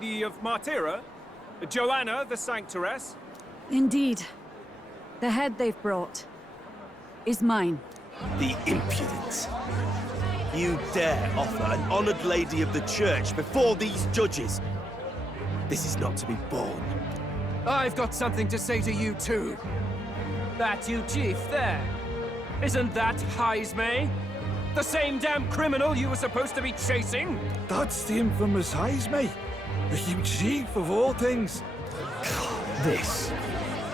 Lady of Martira? Joanna the Sanctoress? Indeed. The head they've brought is mine. The impudence. You dare offer an honored lady of the church before these judges? This is not to be borne. I've got something to say to you too. That you, Chief, there. Isn't that Heismay? The same damn criminal you were supposed to be chasing? That's the infamous Heismay. You chief of all things. This.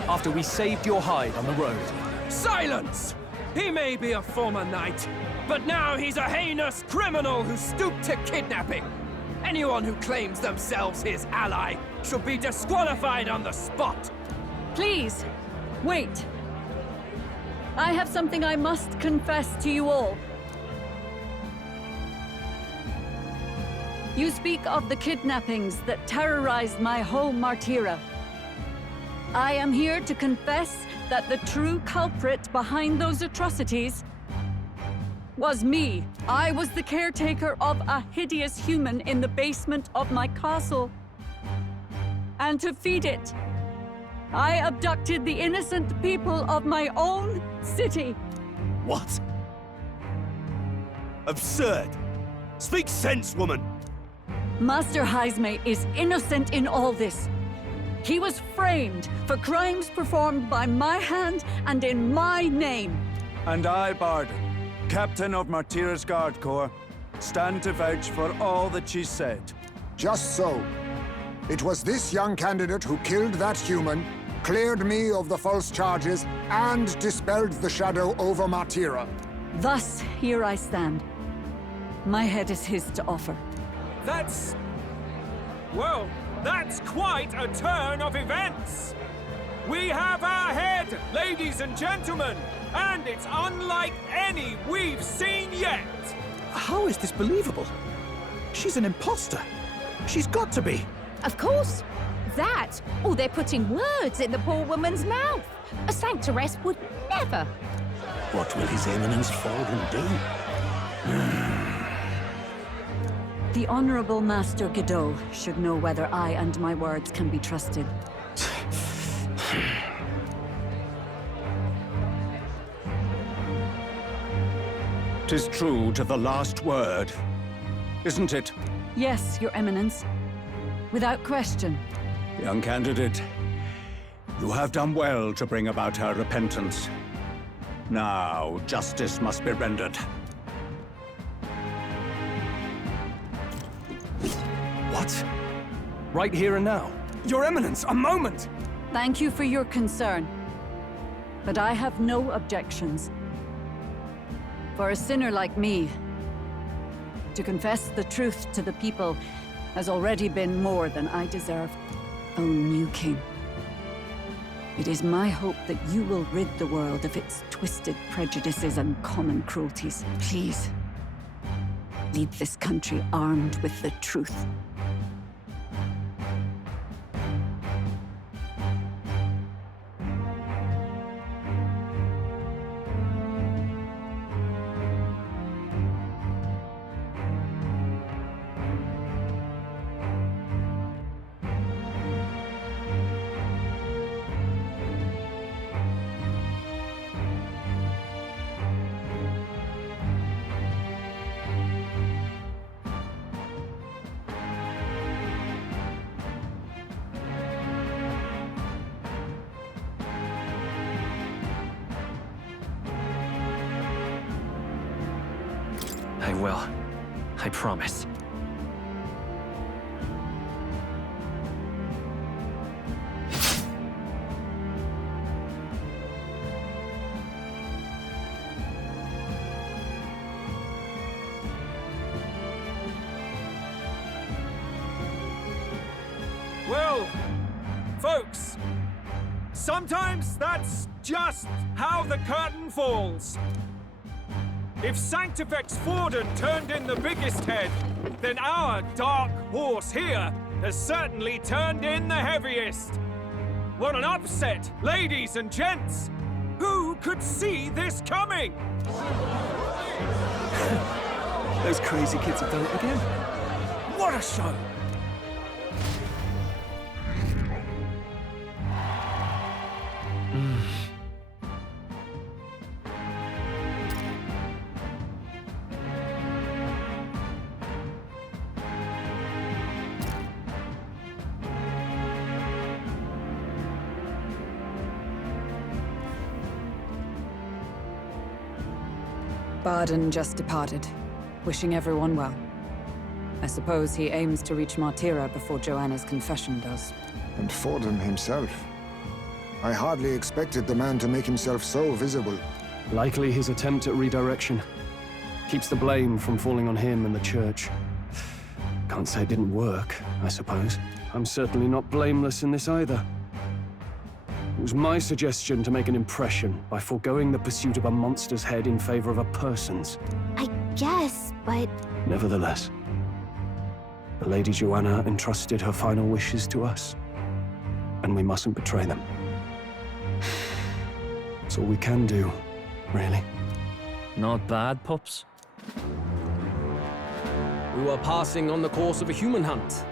After we saved your hide on the road. Silence! He may be a former knight, but now he's a heinous criminal who stooped to kidnapping. Anyone who claims themselves his ally should be disqualified on the spot. Please, wait. I have something I must confess to you all. You speak of the kidnappings that terrorized my home, Martira. I am here to confess that the true culprit behind those atrocities was me. I was the caretaker of a hideous human in the basement of my castle. And to feed it, I abducted the innocent people of my own city. What? Absurd! Speak sense, woman! Master Heismay is innocent in all this. He was framed for crimes performed by my hand and in my name. And I, Barden, Captain of Martira's Guard Corps, stand to vouch for all that she said. Just so. It was this young candidate who killed that human, cleared me of the false charges, and dispelled the shadow over Martira. Thus, here I stand. My head is his to offer. That's... well, that's quite a turn of events! We have our head, ladies and gentlemen, and it's unlike any we've seen yet! How is this believable? She's an imposter. She's got to be. Of course. That, or they're putting words in the poor woman's mouth. A sanctoress would never. What will His Eminence Falden do? The Honorable Master Godot should know whether I and my words can be trusted. 'Tis true to the last word, isn't it? Yes, Your Eminence. Without question. Young candidate, you have done well to bring about her repentance. Now, justice must be rendered. What? Right here and now? Your Eminence, a moment! Thank you for your concern. But I have no objections. For a sinner like me, to confess the truth to the people has already been more than I deserve. O new king, it is my hope that you will rid the world of its twisted prejudices and common cruelties. Please, lead this country armed with the truth. I will. I promise. Well, folks, sometimes that's just how the curtain falls. If Sanctifex Forden turned in the biggest head, then our dark horse here has certainly turned in the heaviest. What an upset, ladies and gents! Who could see this coming? Those crazy kids have done it again. What a show! Barden just departed, wishing everyone well. I suppose he aims to reach Martira before Joanna's confession does. And Forden himself. I hardly expected the man to make himself so visible. Likely his attempt at redirection. Keeps the blame from falling on him and the church. Can't say it didn't work, I suppose. I'm certainly not blameless in this either. It was my suggestion to make an impression by foregoing the pursuit of a monster's head in favor of a person's. I guess, but... Nevertheless, the Lady Joanna entrusted her final wishes to us, and we mustn't betray them. It's all we can do, really. Not bad, pups. We were passing on the course of a human hunt.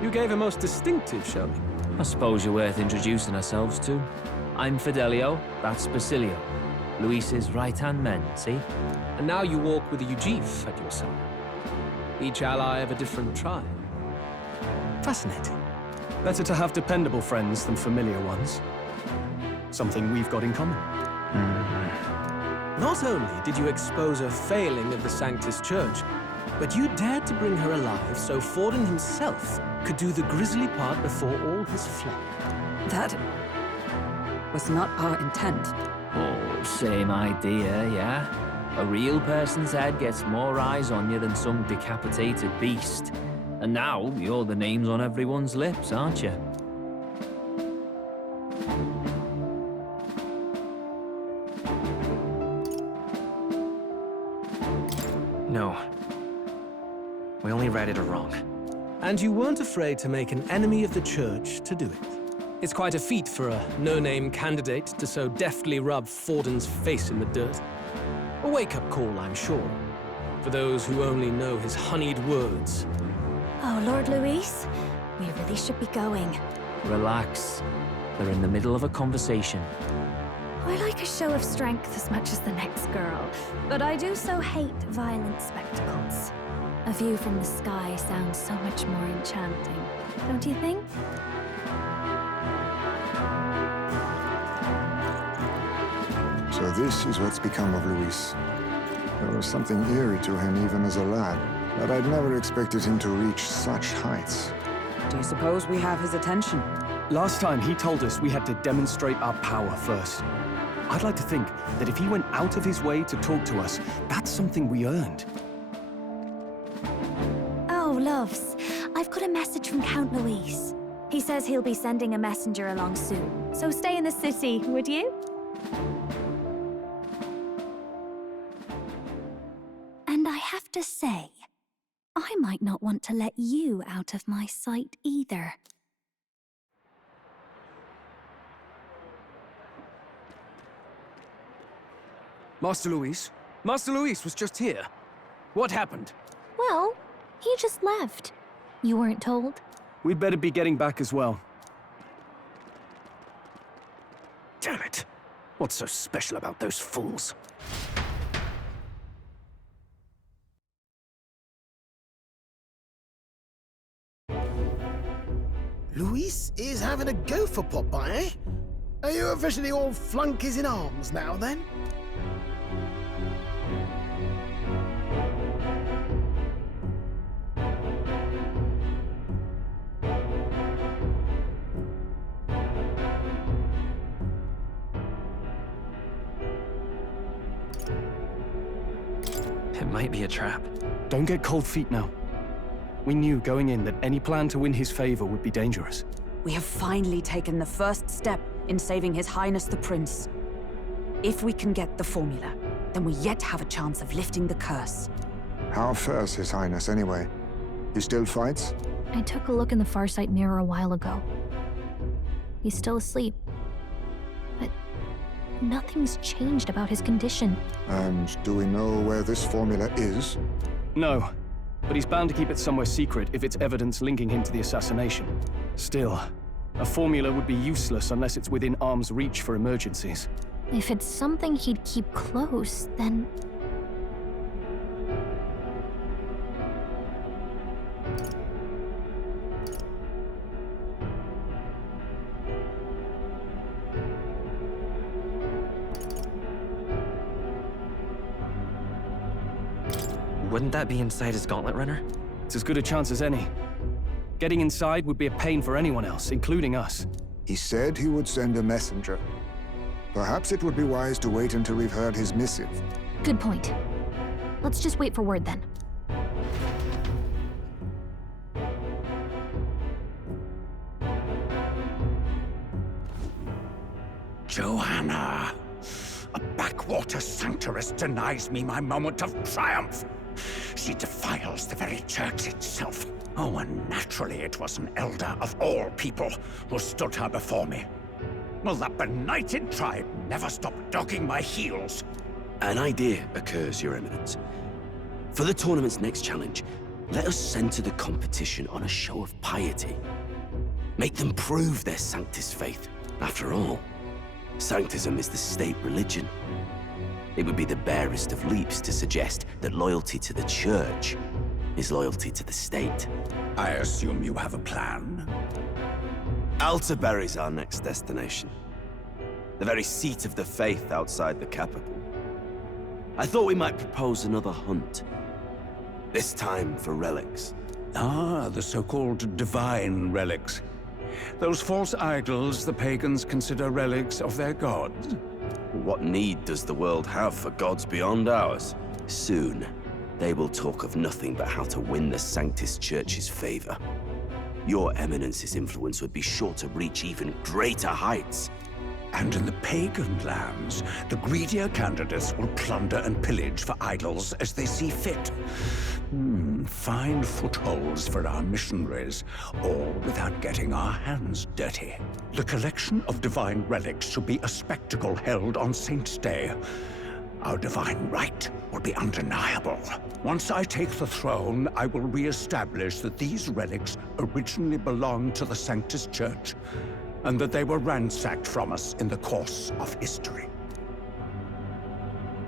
You gave a most distinctive showing. I suppose you're worth introducing ourselves to. I'm Fidelio, that's Basilio. Luis's right-hand men, see? And now you walk with a Ujif at your side. Each ally of a different tribe. Fascinating. Better to have dependable friends than familiar ones. Something we've got in common. Not only did you expose a failing of the Sanctus Church, but you dared to bring her alive so Forden himself could do the grisly part before all his flock. That was not our intent. Oh, same idea, yeah? A real person's head gets more eyes on you than some decapitated beast. And now, you're the names on everyone's lips, aren't you? No. We only read it wrong. And you weren't afraid to make an enemy of the church to do it. It's quite a feat for a no-name candidate to so deftly rub Forden's face in the dirt. A wake-up call, I'm sure, for those who only know his honeyed words. Oh, Lord Luis, we really should be going. Relax. They're in the middle of a conversation. I like a show of strength as much as the next girl, but I do so hate violent spectacles. A view from the sky sounds so much more enchanting, don't you think? So this is what's become of Luis. There was something eerie to him even as a lad, but I'd never expected him to reach such heights. Do you suppose we have his attention? Last time he told us we had to demonstrate our power first. I'd like to think that if he went out of his way to talk to us, that's something we earned. Oh, loves, I've got a message from Count Luis. He says he'll be sending a messenger along soon, so stay in the city, would you? And I have to say, I might not want to let you out of my sight either. Master Luis? Master Luis was just here. What happened? Well, he just left. You weren't told? We'd better be getting back as well. Damn it. What's so special about those fools? Luis is having a go for Popeye, eh? Are you officially all flunkies in arms now, then? It might be a trap. Don't get cold feet now. We knew going in that any plan to win his favor would be dangerous. We have finally taken the first step in saving His Highness the Prince. If we can get the formula, then we yet have a chance of lifting the curse. How fares His Highness, anyway? He still fights? I took a look in the Farsight mirror a while ago. He's still asleep. But nothing's changed about his condition. And do we know where this formula is? No, but he's bound to keep it somewhere secret if it's evidence linking him to the assassination. Still, a formula would be useless unless it's within arm's reach for emergencies. If it's something he'd keep close, then... Wouldn't that be inside his gauntlet runner? It's as good a chance as any. Getting inside would be a pain for anyone else, including us. He said he would send a messenger. Perhaps it would be wise to wait until we've heard his missive. Good point. Let's just wait for word then. Johanna! A backwater sanctuaress denies me my moment of triumph! She defiles the very church itself. Oh, and naturally it was an elder of all people who stood her before me. Will that benighted tribe never stop dogging my heels? An idea occurs, Your Eminence. For the tournament's next challenge, let us center the competition on a show of piety. Make them prove their Sanctus faith. After all, Sanctism is the state religion. It would be the barest of leaps to suggest that loyalty to the Church is loyalty to the state. I assume you have a plan? Altaberry's our next destination. The very seat of the faith outside the capital. I thought we might propose another hunt. This time for relics. Ah, the so-called divine relics. Those false idols the pagans consider relics of their gods. What need does the world have for gods beyond ours? Soon, they will talk of nothing but how to win the Sanctus Church's favor. Your Eminence's influence would be sure to reach even greater heights. And in the pagan lands, the greedier candidates will plunder and pillage for idols as they see fit. Fine footholds for our missionaries, all without getting our hands dirty. The collection of divine relics should be a spectacle held on Saint's Day. Our divine right will be undeniable. Once I take the throne, I will re-establish that these relics originally belonged to the Sanctus Church, and that they were ransacked from us in the course of history.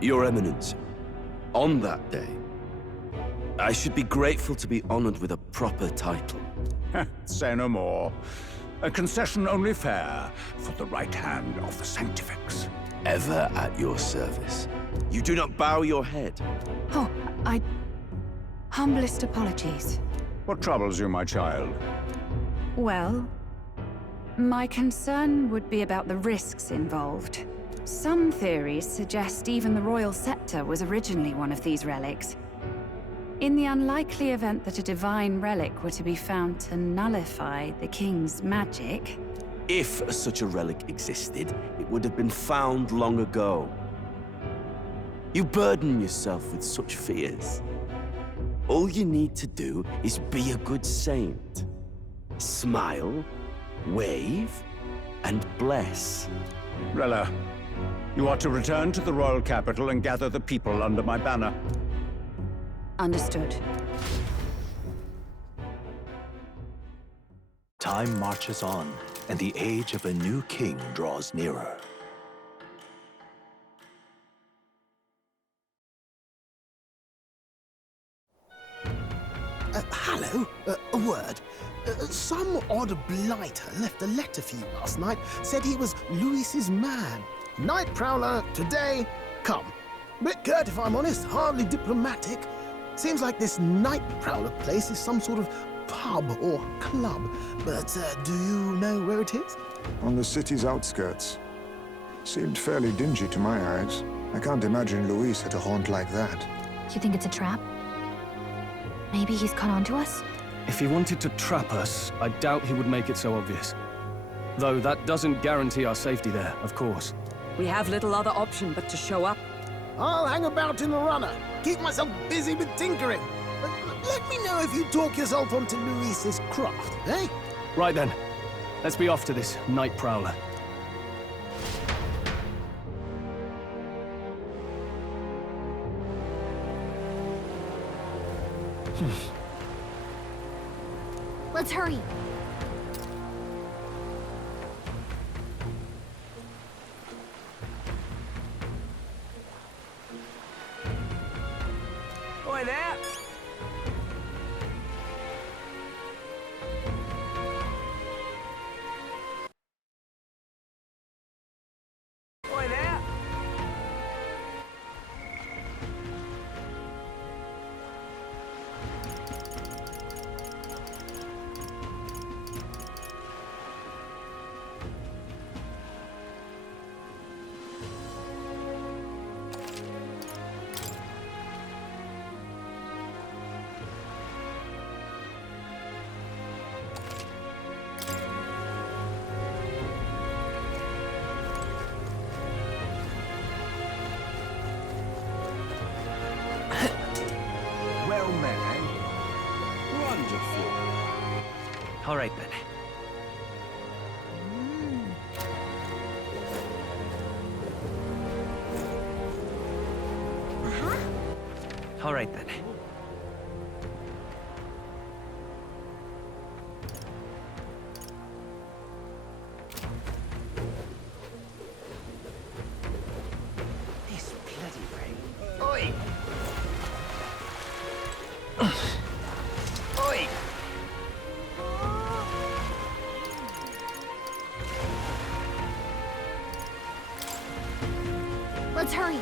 Your Eminence, on that day, I should be grateful to be honored with a proper title. Say no more. A concession only fair for the right hand of the Sanctifex. Ever at your service. You do not bow your head. Oh, humblest apologies. What troubles you, my child? Well, my concern would be about the risks involved. Some theories suggest even the Royal Scepter was originally one of these relics. In the unlikely event that a divine relic were to be found to nullify the King's magic... If such a relic existed, it would have been found long ago. You burden yourself with such fears. All you need to do is be a good saint. Smile, wave, and bless. Rella, you are to return to the royal capital and gather the people under my banner. Understood. Time marches on, and the age of a new king draws nearer. Hello? A word. Some odd blighter left a letter for you last night. Said he was Louis's man. Night Prowler, today, come. Bit curt if I'm honest, hardly diplomatic. Seems like this Night Prowler place is some sort of pub or club. But do you know where it is? On the city's outskirts. Seemed fairly dingy to my eyes. I can't imagine Louis at a haunt like that. You think it's a trap? Maybe he's caught on to us? If he wanted to trap us, I doubt he would make it so obvious. Though that doesn't guarantee our safety there, of course. We have little other option but to show up. I'll hang about in the runner. Keep myself busy with tinkering. Let me know if you talk yourself onto Louis's craft, eh? Right then. Let's be off to this Night Prowler. Let's hurry. Oi there! Oi there! All right, then. All right, then. This bloody rain. Oi! Oi! Let's hurry.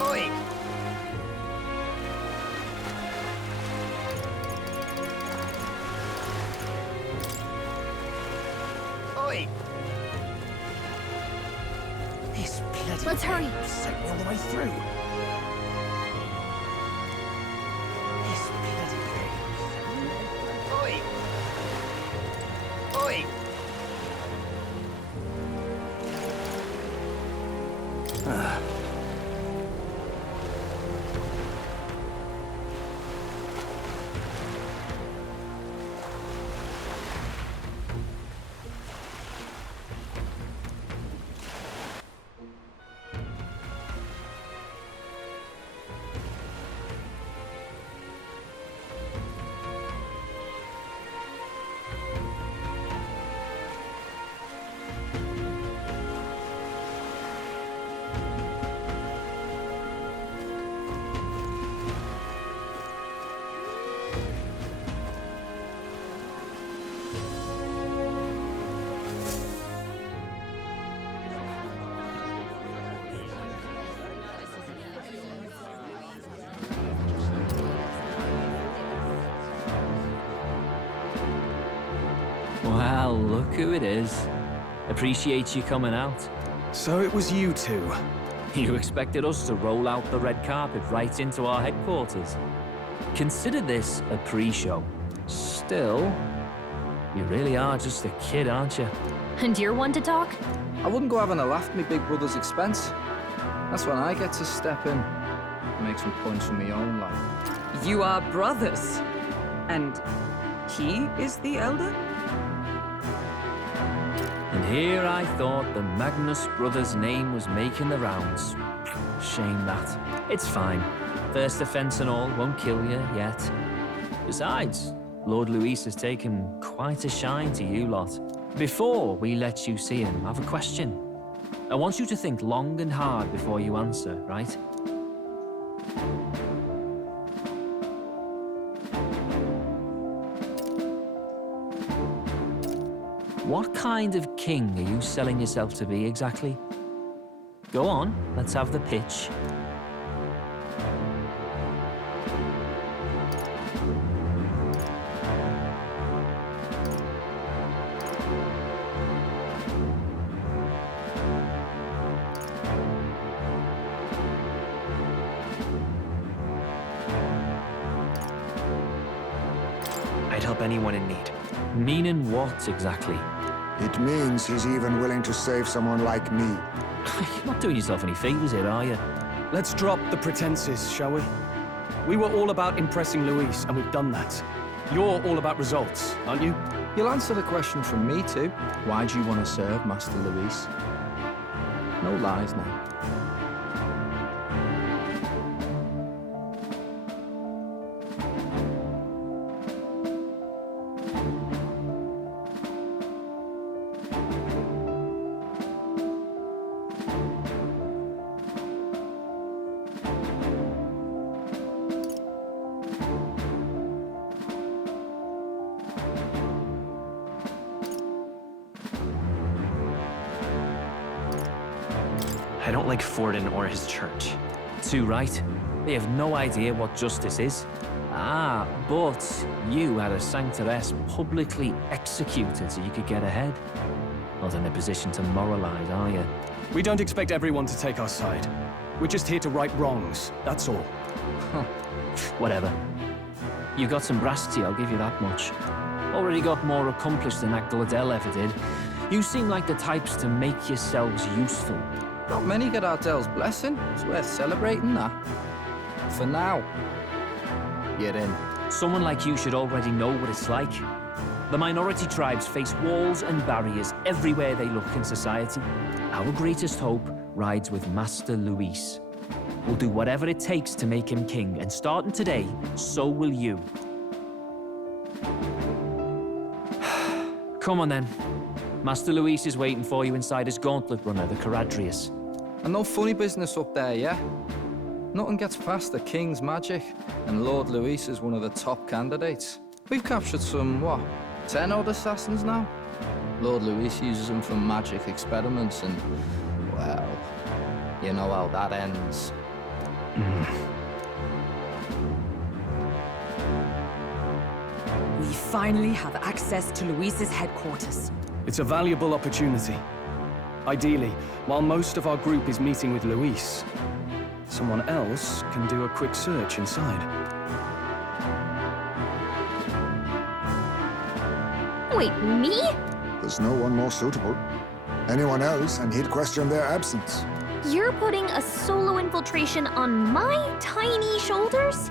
Oi! Oi! This bloody Let's hurry. rain sent me all the way through. This bloody rain. Oi! Oi! Well, look who it is. Appreciate you coming out. So it was you two. You expected us to roll out the red carpet right into our headquarters. Consider this a pre-show. Still, you really are just a kid, aren't you? And you're one to talk? I wouldn't go having a laugh at me big brother's expense. That's when I get to step in and make some points for my own life. You are brothers. And he is the elder? And here I thought the Magnus brothers' name was making the rounds. Shame that. It's fine. First offense and all won't kill you yet. Besides, Lord Luis has taken quite a shine to you lot. Before we let you see him, I have a question. I want you to think long and hard before you answer, right? What kind of king are you selling yourself to be exactly? Go on, let's have the pitch. I'd help anyone in need. Meaning what exactly? It means he's even willing to save someone like me. You're not doing yourself any favors here, are you? Let's drop the pretenses, shall we? We were all about impressing Luis, and we've done that. You're all about results, aren't you? You'll answer the question from me too. Why do you want to serve Master Luis? No lies now. I don't like Forden or his church. Too right. They have no idea what justice is. Ah, but you had a Sanctoress publicly executed so you could get ahead. Not in a position to moralize, are you? We don't expect everyone to take our side. We're just here to right wrongs, that's all. Whatever. You got some brass tea, I'll give you that much. Already got more accomplished than Agdal ever did. You seem like the types to make yourselves useful. Not many get Ardell's blessing. It's worth celebrating that. For now, you're in. Someone like you should already know what it's like. The minority tribes face walls and barriers everywhere they look in society. Our greatest hope rides with Master Luis. We'll do whatever it takes to make him king, and starting today, so will you. Come on then. Master Luis is waiting for you inside his gauntlet runner, the Caradrius. And no funny business up there, yeah? Nothing gets past the King's magic, and Lord Luis is one of the top candidates. We've captured some, 10 odd assassins now? Lord Luis uses them for magic experiments and, well, you know how that ends. We finally have access to Luis's headquarters. It's a valuable opportunity. Ideally, while most of our group is meeting with Luis, someone else can do a quick search inside. Wait, me? There's no one more suitable. Anyone else, and he'd question their absence. You're putting a solo infiltration on my tiny shoulders?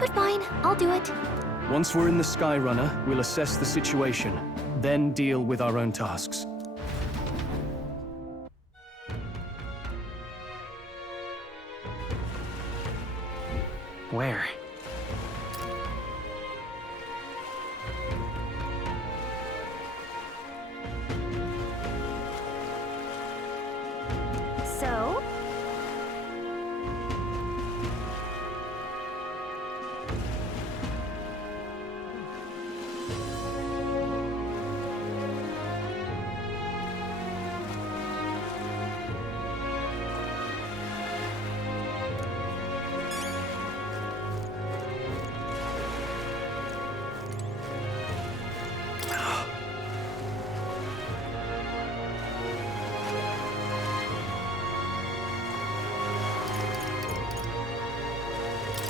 But fine, I'll do it. Once we're in the Skyrunner, we'll assess the situation, then deal with our own tasks. Where? So?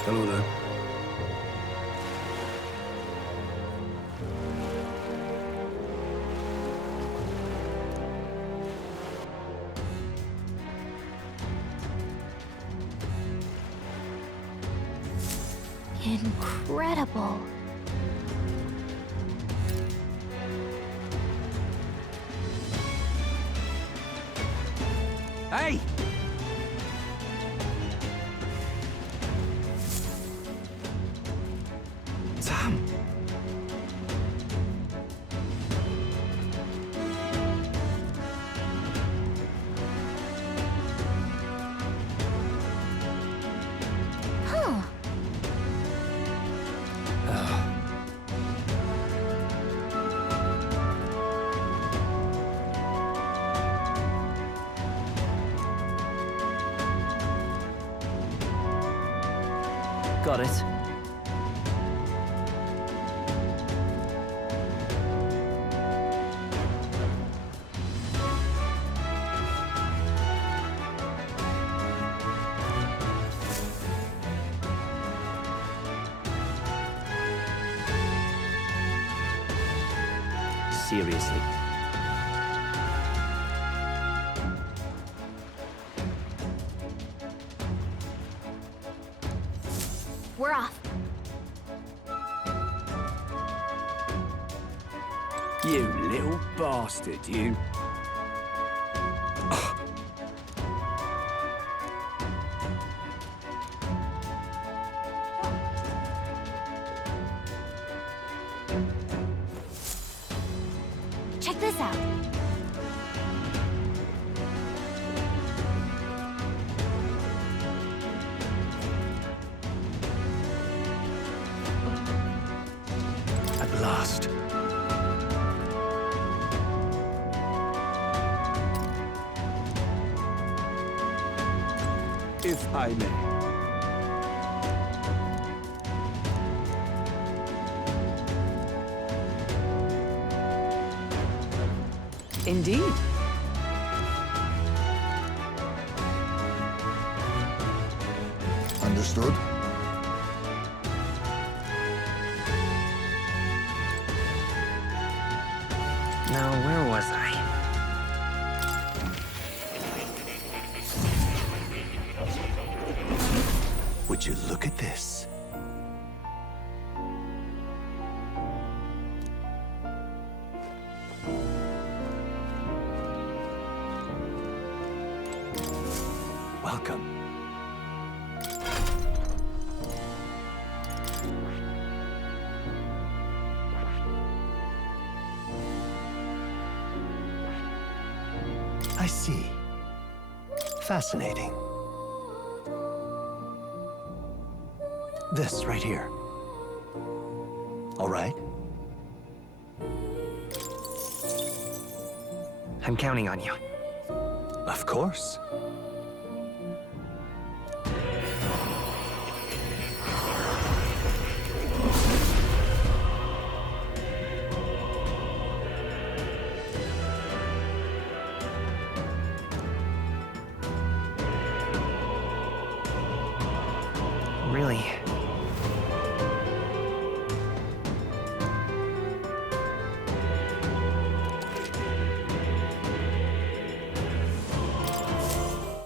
Hello there. Incredible. Hey! Sam! Huh. Got it. Seriously. We're off. You little bastard, you. Check this out. At last. If I may. Indeed. Understood? Now, where was I? Would you look at this? Welcome. I see. Fascinating. This right here. All right? I'm counting on you. Of course. Really?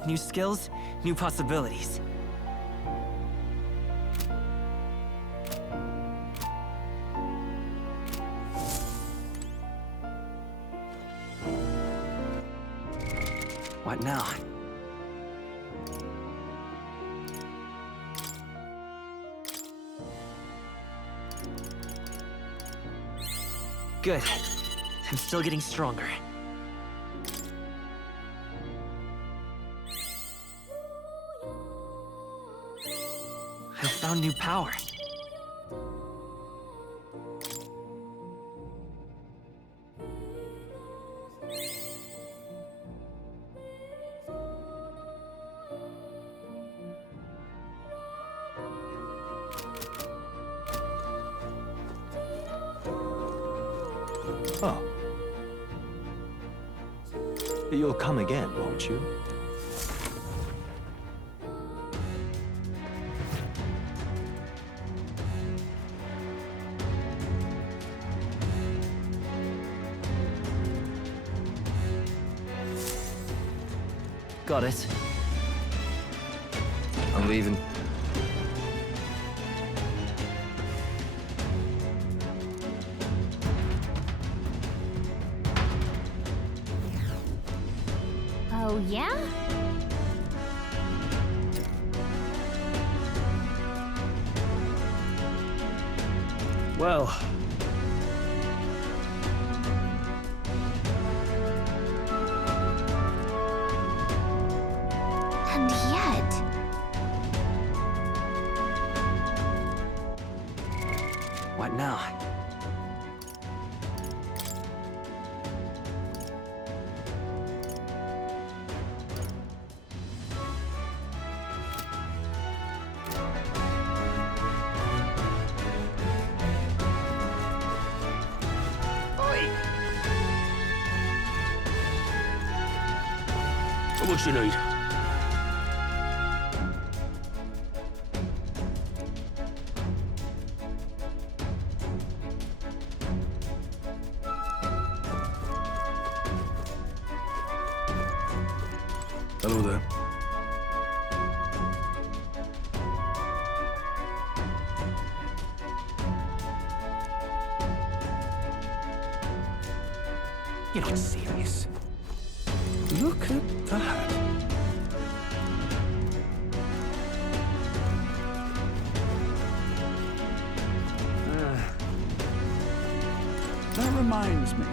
New skills, new possibilities. What now? Good. I'm still getting stronger. I found new power. Oh. You'll come again, won't you? Got it. I'm leaving. Oh, yeah? Well, And yet... What now? How much do you need? Hello there. You're not serious. Look at that. That reminds me.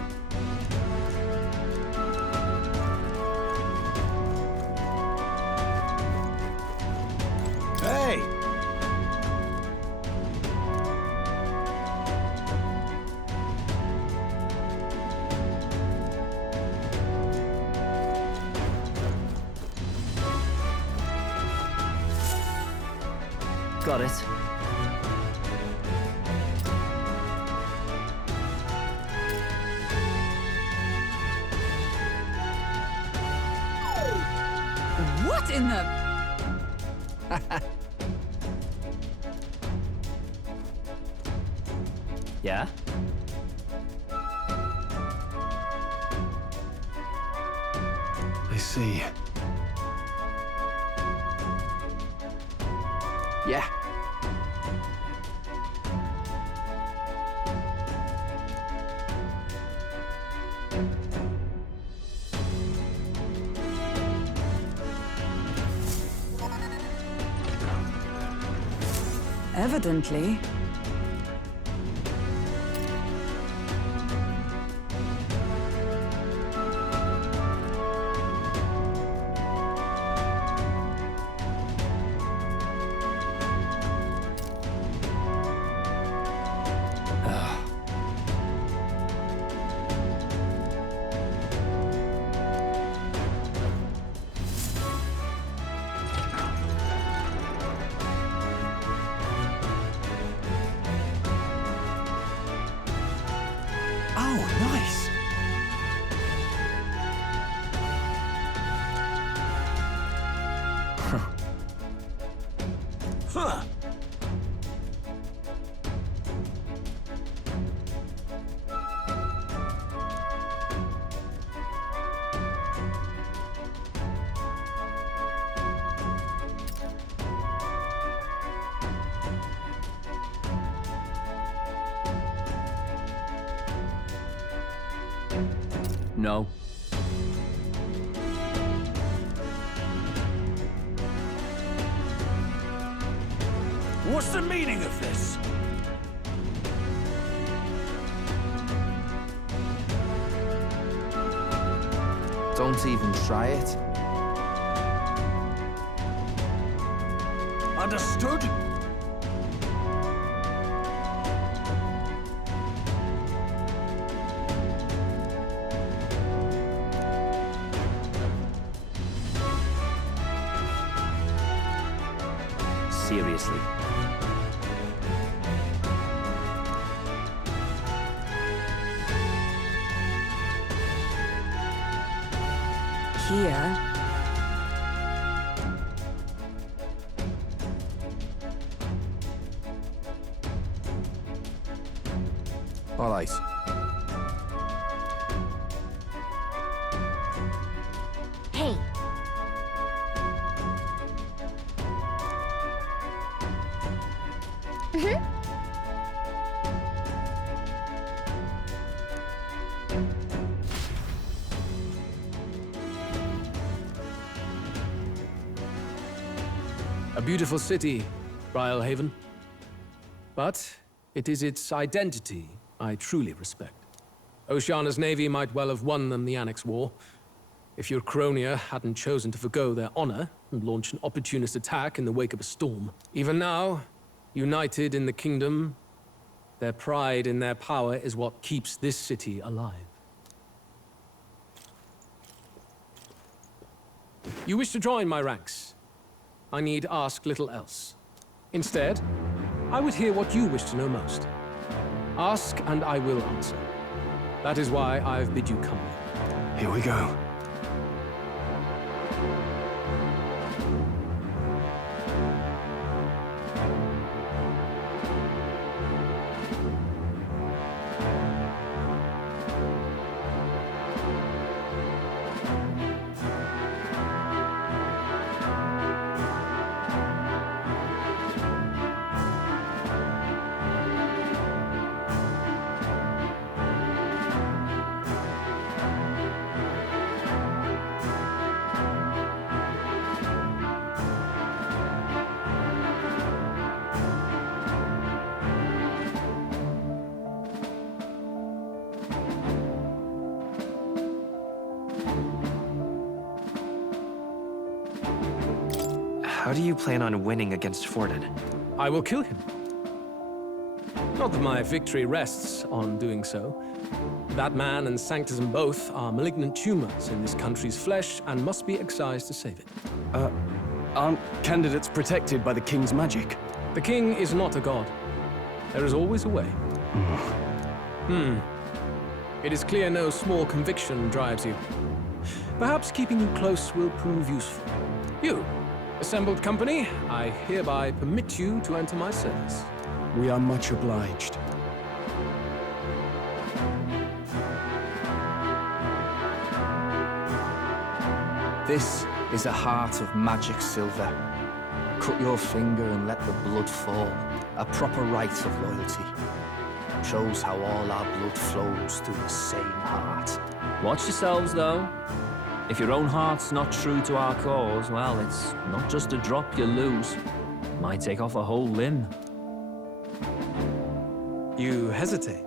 Hey! Got it. What in the... Yeah? I see. Yeah. Evidently. Oh, nice. Huh. No. What's the meaning of this? Don't even try it. Understood? Seriously. Here. All right. Hey. A beautiful city, Brialhaven. But it is its identity I truly respect. Oceana's navy might well have won them the Annex War, if Urchronia hadn't chosen to forgo their honor and launch an opportunist attack in the wake of a storm. Even now, united in the kingdom, their pride in their power is what keeps this city alive. You wish to join my ranks. I need ask little else. Instead, I would hear what you wish to know most. Ask, and I will answer. That is why I've bid you come. Here we go. How do you plan on winning against Forden? I will kill him. Not that my victory rests on doing so. That man and Sanctism both are malignant tumors in this country's flesh and must be excised to save it. Aren't candidates protected by the king's magic? The king is not a god. There is always a way. It is clear no small conviction drives you. Perhaps keeping you close will prove useful. You, assembled company, I hereby permit you to enter my service. We are much obliged. This is a heart of magic silver. Cut your finger and let the blood fall. A proper rite of loyalty. Shows how all our blood flows through the same heart. Watch yourselves, though. If your own heart's not true to our cause, well, it's not just a drop you lose. It might take off a whole limb. You hesitate.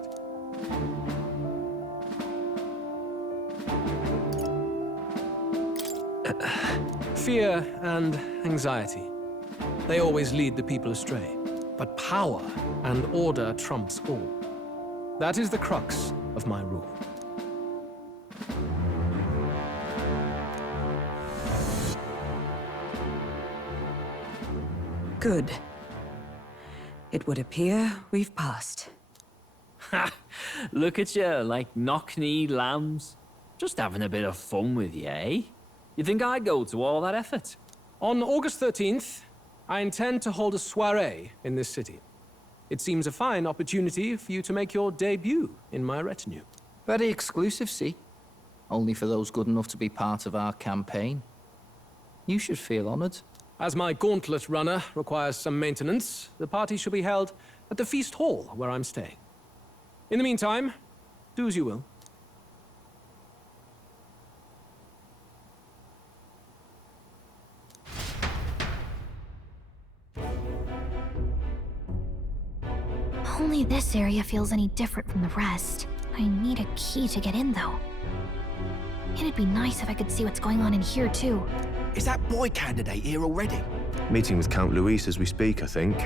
Fear and anxiety. They always lead the people astray. But power and order trumps all. That is the crux of my rule. Good. It would appear we've passed. Ha! Look at you, like knock-kneed lambs. Just having a bit of fun with you, eh? You think I'd go to all that effort? On August 13th, I intend to hold a soiree in this city. It seems a fine opportunity for you to make your debut in my retinue. Very exclusive, see? Only for those good enough to be part of our campaign. You should feel honored. As my gauntlet runner requires some maintenance, the party shall be held at the feast hall where I'm staying. In the meantime, do as you will. Only this area feels any different from the rest. I need a key to get in, though. It'd be nice if I could see what's going on in here, too. Is that boy candidate here already? Meeting with Count Luis as we speak, I think.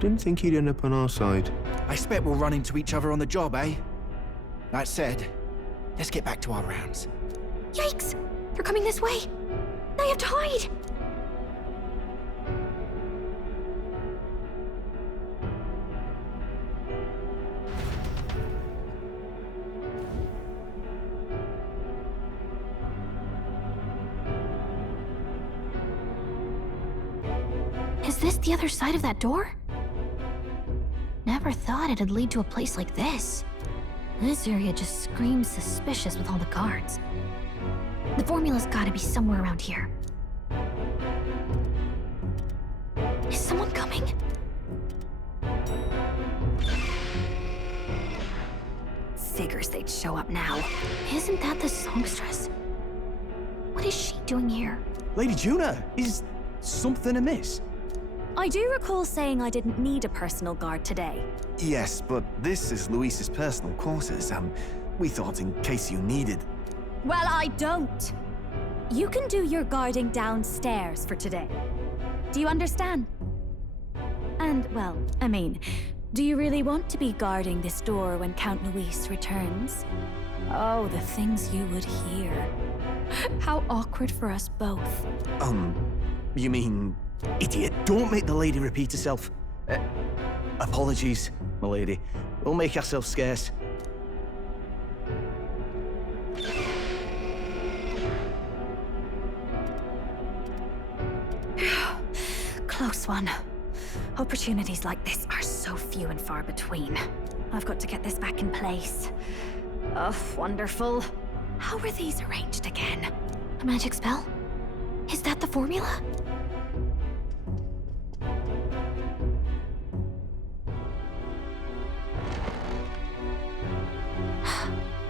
Didn't think he'd end up on our side. I expect we'll run into each other on the job, eh? That said, let's get back to our rounds. Yikes! They're coming this way! I have to hide! Is this the other side of that door? Never thought it'd lead to a place like this. This area just screams suspicious with all the guards. The formula's gotta be somewhere around here. Is someone coming? Figures they'd show up now. Isn't that the songstress? What is she doing here? Lady Juna, is something amiss? I do recall saying I didn't need a personal guard today. Yes, but this is Luis's personal quarters, and we thought in case you needed... Well, I don't. You can do your guarding downstairs for today. Do you understand? And, well, I mean, do you really want to be guarding this door when Count Luis returns? Oh, the things you would hear. How awkward for us both. You mean... Idiot, don't make the lady repeat herself. Apologies, my lady. We'll make ourselves scarce. Close one. Opportunities like this are so few and far between. I've got to get this back in place. Oh, wonderful. How were these arranged again? A magic spell? Is that the formula?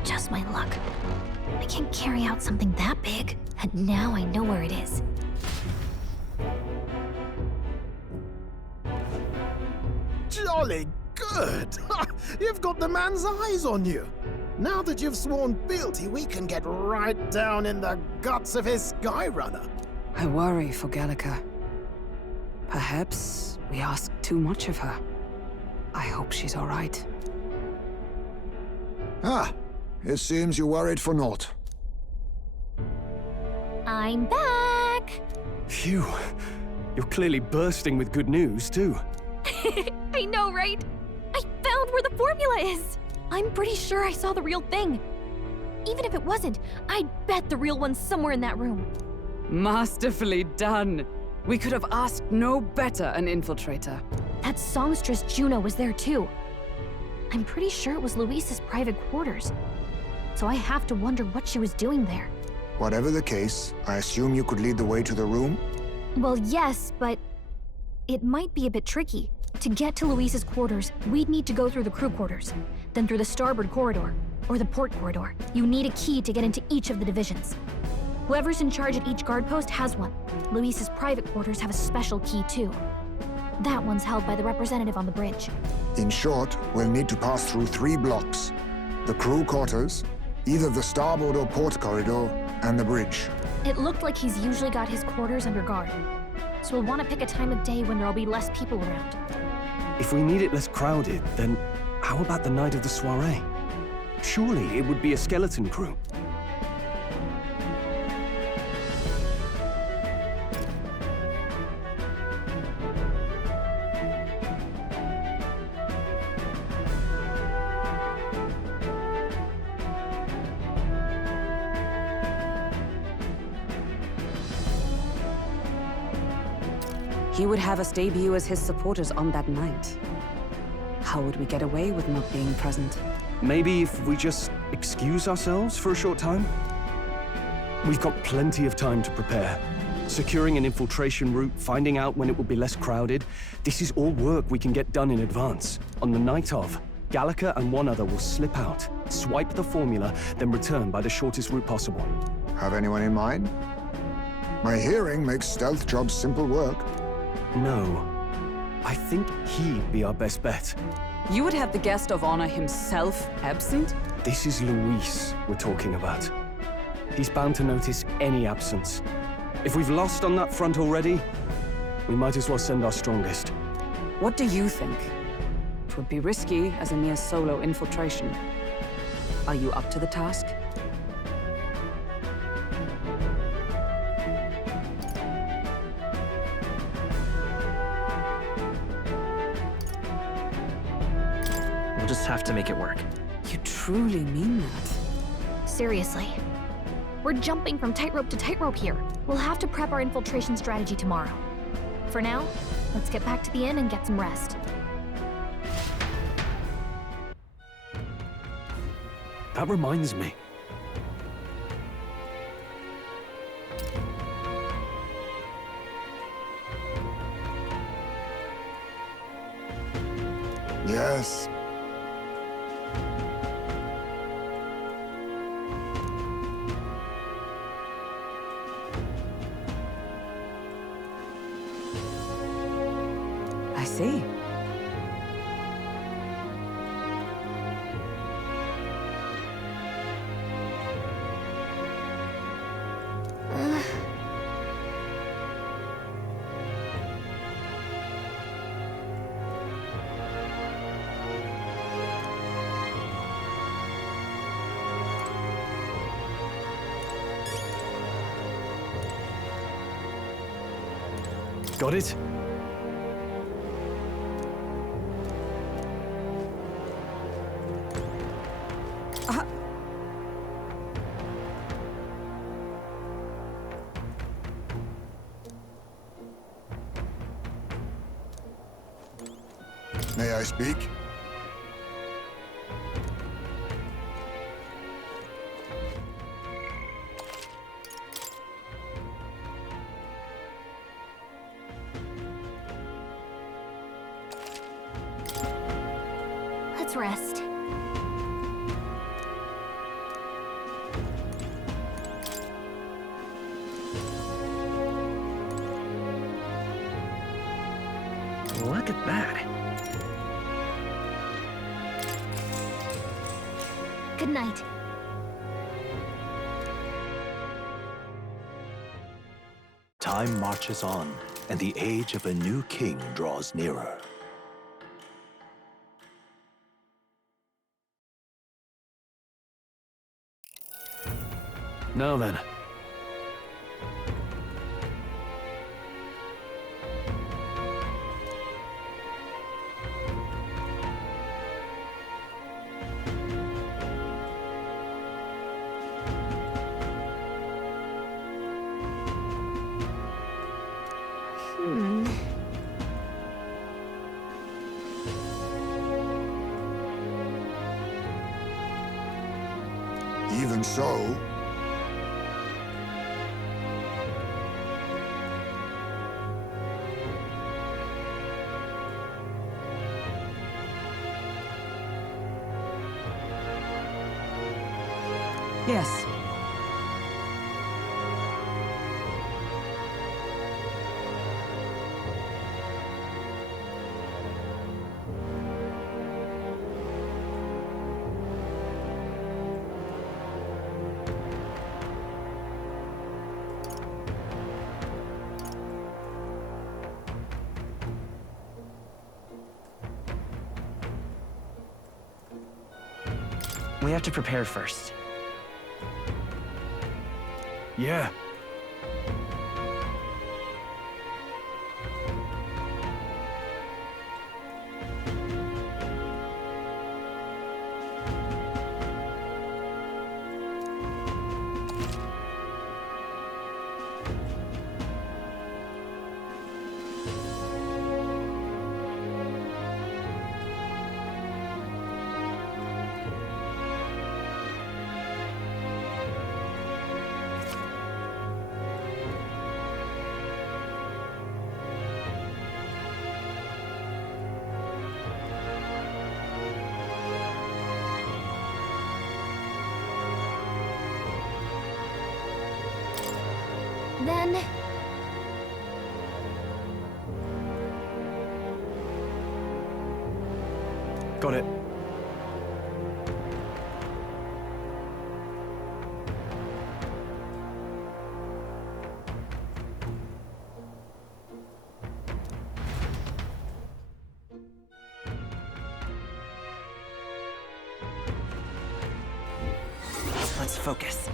Just my luck. I can't carry out something that big, and now I know where it is. Jolly good! You've got the man's eyes on you. Now that you've sworn fealty, we can get right down in the guts of his Skyrunner. I worry for Gallica. Perhaps we ask too much of her. I hope she's all right. Ah, it seems you worried for naught. I'm back! Phew. You're clearly bursting with good news, too. I know, right? I found where the formula is! I'm pretty sure I saw the real thing. Even if it wasn't, I'd bet the real one's somewhere in that room. Masterfully done. We could have asked no better an infiltrator. That songstress Juno was there too. I'm pretty sure it was Luis's private quarters. So I have to wonder what she was doing there. Whatever the case, I assume you could lead the way to the room? Well, yes, but it might be a bit tricky. To get to Luis's quarters, we'd need to go through the crew quarters, then through the starboard corridor, or the port corridor. You need a key to get into each of the divisions. Whoever's in charge at each guard post has one. Luis's private quarters have a special key, too. That one's held by the representative on the bridge. In short, we'll need to pass through 3 blocks. The crew quarters, either the starboard or port corridor, and the bridge. It looked like he's usually got his quarters under guard. So we'll want to pick a time of day when there'll be less people around. If we need it less crowded, then how about the night of the soiree? Surely it would be a skeleton crew. He would have us debut as his supporters on that night. How would we get away with not being present? Maybe if we just excuse ourselves for a short time? We've got plenty of time to prepare. Securing an infiltration route, finding out when it will be less crowded, this is all work we can get done in advance. On the night of, Gallica and one other will slip out, swipe the formula, then return by the shortest route possible. Have anyone in mind? My hearing makes stealth jobs simple work. No. I think he'd be our best bet. You would have the guest of honor himself absent? This is Luis we're talking about. He's bound to notice any absence. If we've lost on that front already, we might as well send our strongest. What do you think? It would be risky as a mere solo infiltration. Are you up to the task? We'll just have to make it work. You truly mean that? Seriously. We're jumping from tightrope to tightrope here. We'll have to prep our infiltration strategy tomorrow. For now, let's get back to the inn and get some rest. That reminds me. Yes. I see. Got it? May I speak? Let's rest. Look at that. Good night. Time marches on, and the age of a new king draws nearer. Now then. Even so, Yes. We have to prepare first. Yeah. Then... Got it. Let's focus.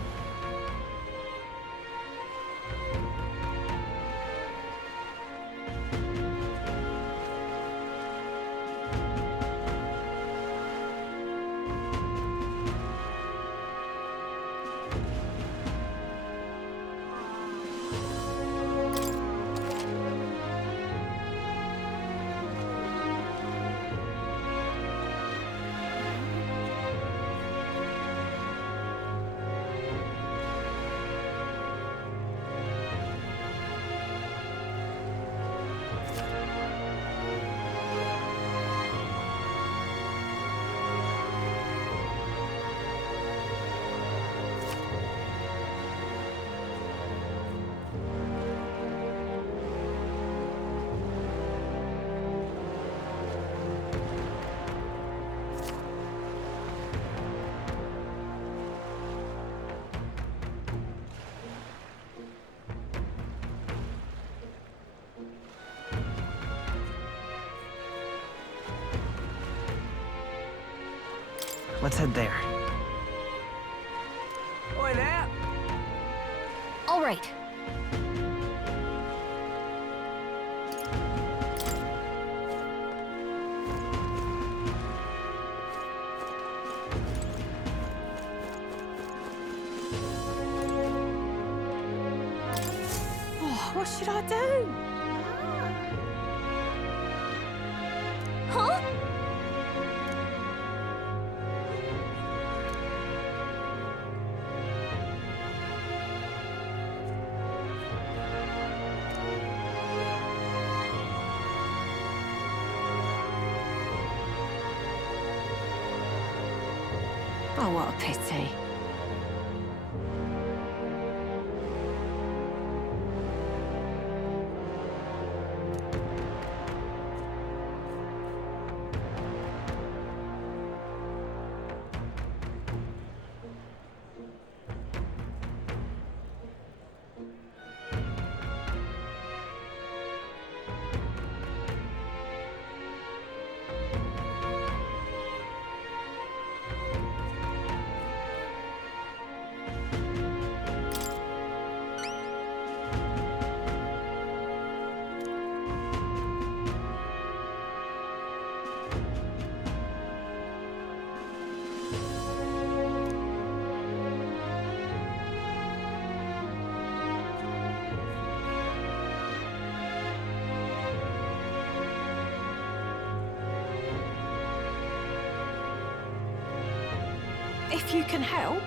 Let's head there. Oi there! All right. Oh, what should I do? Huh? Oh, what a pity. If you can help.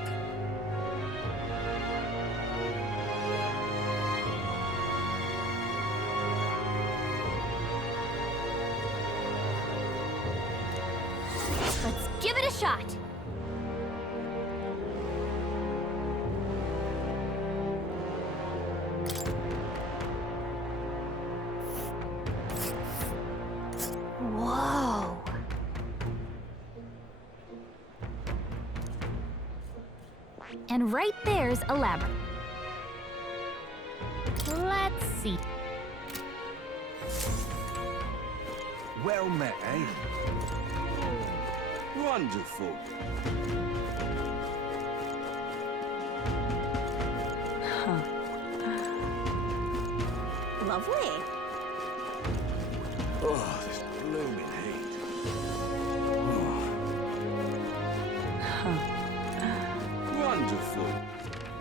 Let's give it a shot. And right there's a labyrinth. Let's see. Well met, eh? Wonderful. Lovely. Oh, this blooming heat. Wonderful.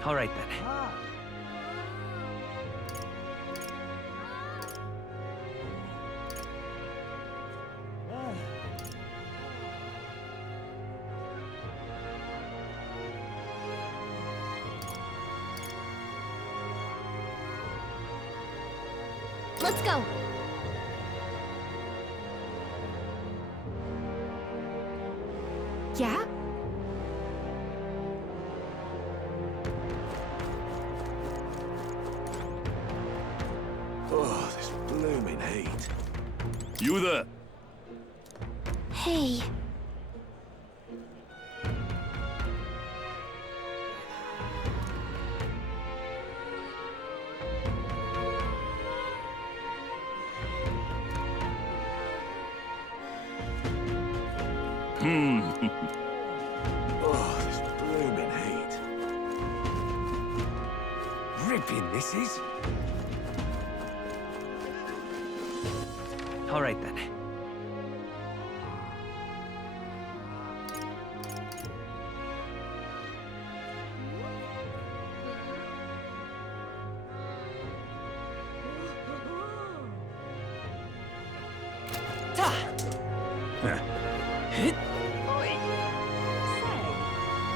All right then. Let's go. Yeah? Oh, this blooming heat. You there? Hey. Oh, this blooming heat. Ripping, this is. All right then.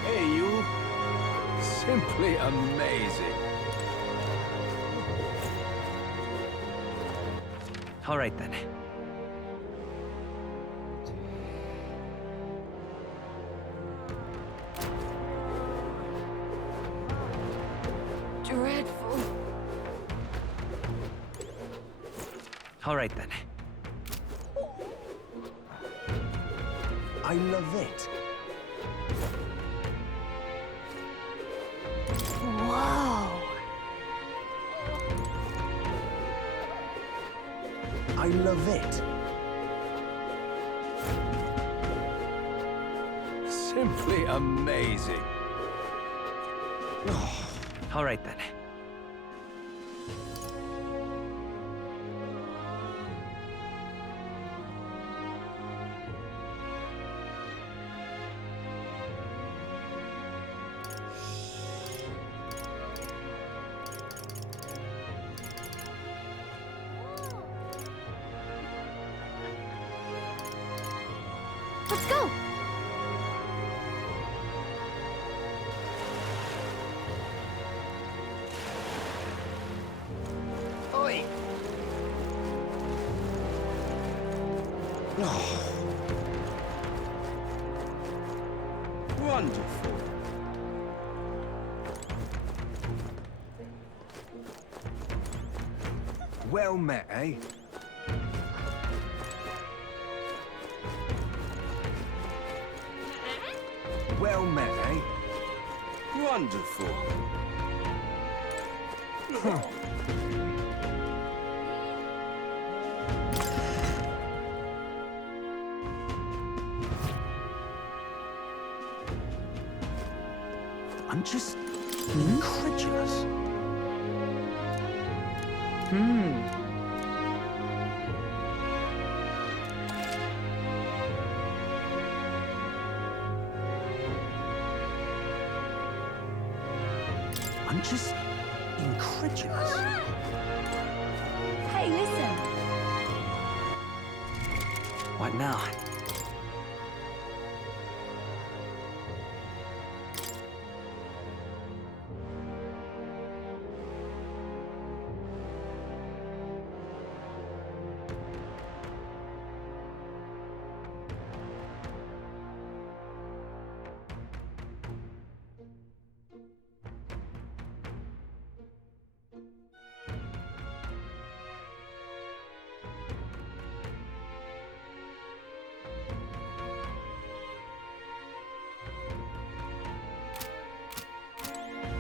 Hey, you. Simply amazing. All right then. Dreadful. All right then. I love it. Whoa. I love it. Simply amazing. All right then. Let's go. Oi. Wonderful. Well met, eh? Well met, eh? Wonderful. I'm just incredulous. I'm just incredulous. Hey, listen. What now?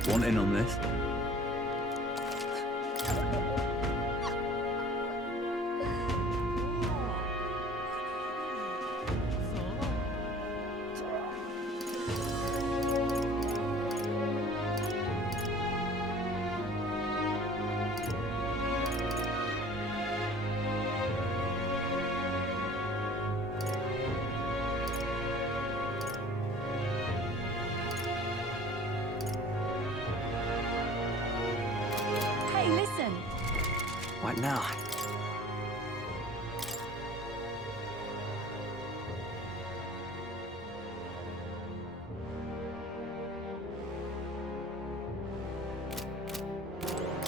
Want in on this? Hey, listen. What now?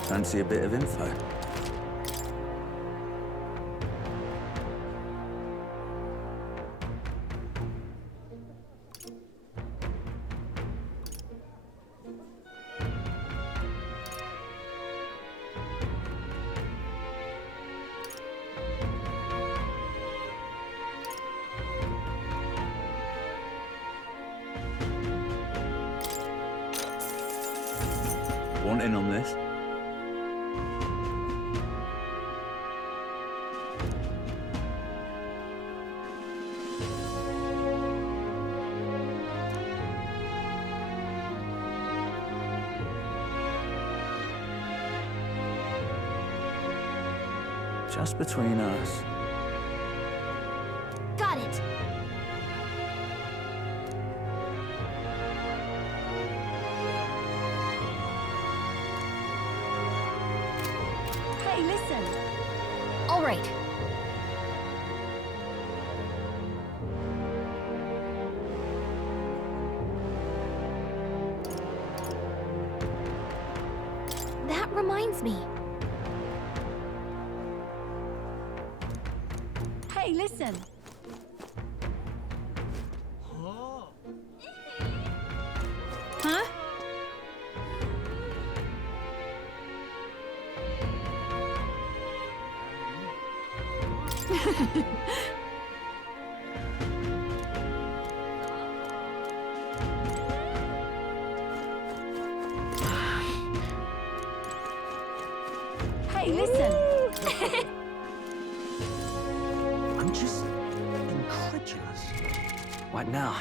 Fancy a bit of info? Want in on this? Just between us. Got it. Hey, listen. All right. That reminds me. Hey, listen. Huh? Hey, listen. I'm just incredulous. What now?